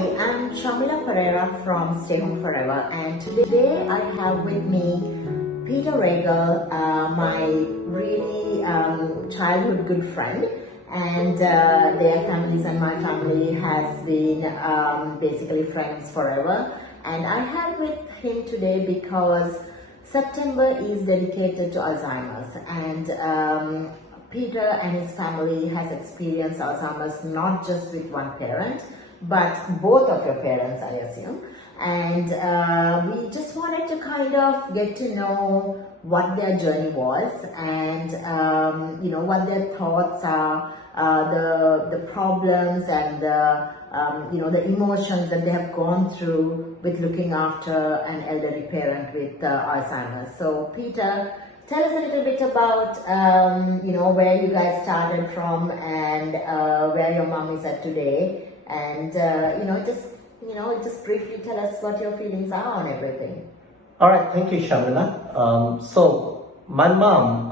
I'm Shamila Pereira from Stay Home Forever, and today I have with me Peter Regal, my really childhood good friend, and their families and my family has been basically friends forever. And I have with him today because September is dedicated to Alzheimer's, and Peter and his family has experienced Alzheimer's not just with one parent, but both of your parents, I assume. And we just wanted to kind of get to know what their journey was, and what their thoughts are, the problems and the emotions that they have gone through with looking after an elderly parent with Alzheimer's. So Peter, tell us a little bit about where you guys started from, and where your mom is at today, and just briefly tell us what your feelings are on everything. All right, thank you, Shamila. So my mom,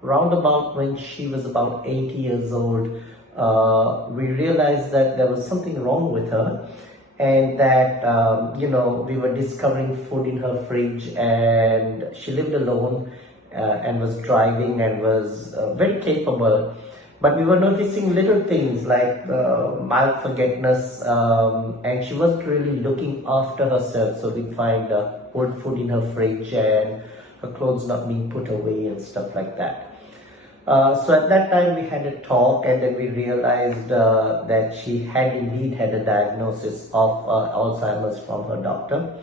round about when she was about 80 years old, we realized that there was something wrong with her, and that we were discovering food in her fridge, and she lived alone and was driving and was very capable, but we were noticing little things like mild forgetfulness, and she wasn't really looking after herself. So we find old food in her fridge and her clothes not being put away and stuff like that. So at that time we had a talk, and then we realized that she had indeed had a diagnosis of Alzheimer's from her doctor.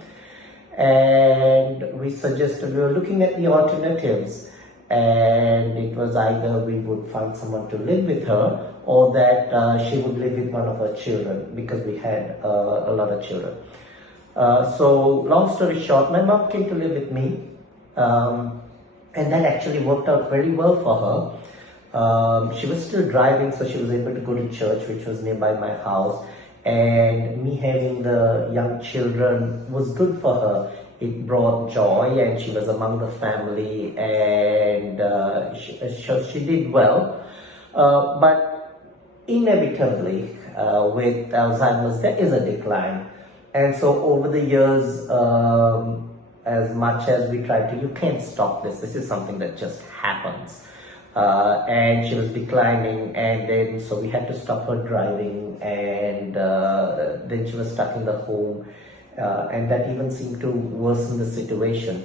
And we were looking at the alternatives, and it was either we would find someone to live with her, or that she would live with one of her children, because we had a lot of children. So long story short, my mom came to live with me. And that actually worked out very well for her. She was still driving, so she was able to go to church, which was nearby my house. And me having the young children was good for her. It brought joy, and she was among the family, and she did well. But inevitably, with Alzheimer's, there is a decline. And so over the years, as much as we tried to, you can't stop this. This is something that just happens. And she was declining, and then so we had to stop her driving, and then she was stuck in the home, and that even seemed to worsen the situation.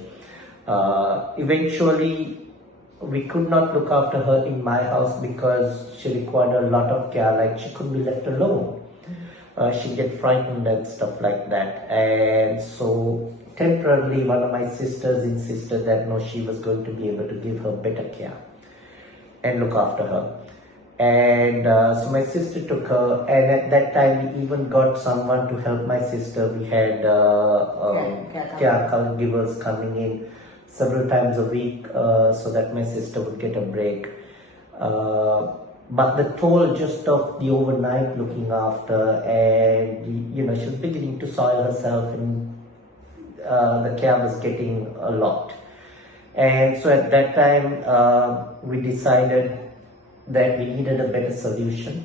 Eventually, we could not look after her in my house because she required a lot of care, like she couldn't be left alone. She'd get frightened and stuff like that, and so temporarily one of my sisters insisted that no, she was going to be able to give her better care and look after her. And so my sister took her, and at that time we even got someone to help my sister. We had caregivers coming in several times a week, so that my sister would get a break. But the toll just of the overnight looking after, and she was beginning to soil herself, and the care was getting a lot. And so at that time we decided that we needed a better solution.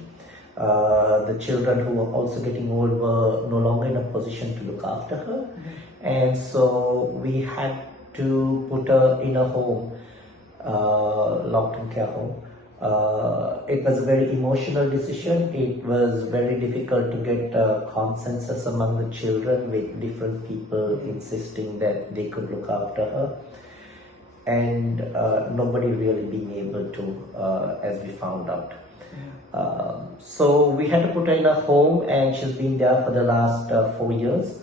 The children who were also getting old were no longer in a position to look after her. And so we had to put her in a home, long-term care home. It was a very emotional decision. It was very difficult to get consensus among the children, with different people insisting that they could look after her, and nobody really being able to, as we found out. So we had to put her in a home, and she's been there for the last 4 years.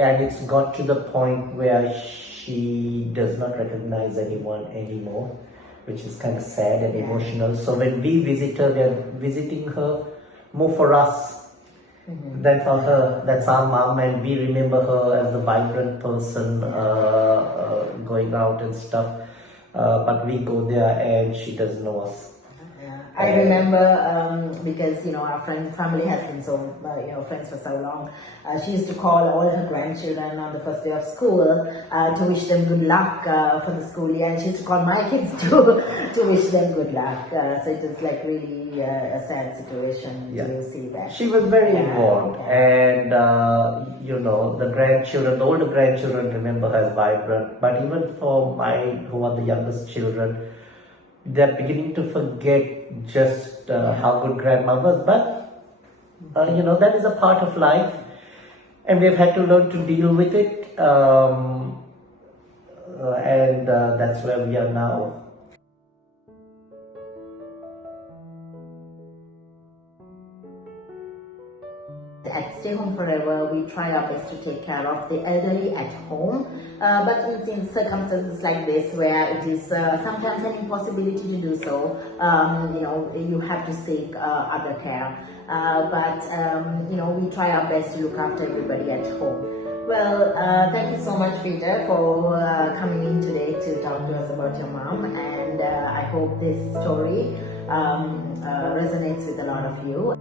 And it's got to the point where she does not recognize anyone anymore, which is kind of sad and emotional. So when we visit her, we are visiting her more for us than for her. That's our mom, and we remember her as a vibrant person, going out and stuff. But we go there and she doesn't know us. I remember because our family has been so friends for so long. She used to call all her grandchildren on the first day of school to wish them good luck for the school year, and she used to call my kids to wish them good luck. So it was like really a sad situation to see that. She was very involved, and the grandchildren, the older grandchildren remember her as vibrant, but even for mine, who are the youngest children, they're beginning to forget just how good grandma was. But that is a part of life, and we've had to learn to deal with it, and that's where we are now. At Stay Home Forever, we try our best to take care of the elderly at home, but in circumstances like this where it is sometimes an impossibility to do so, you have to seek other care. But we try our best to look after everybody at home. Well, thank you so much, Peter, for coming in today to talk to us about your mom, and I hope this story resonates with a lot of you.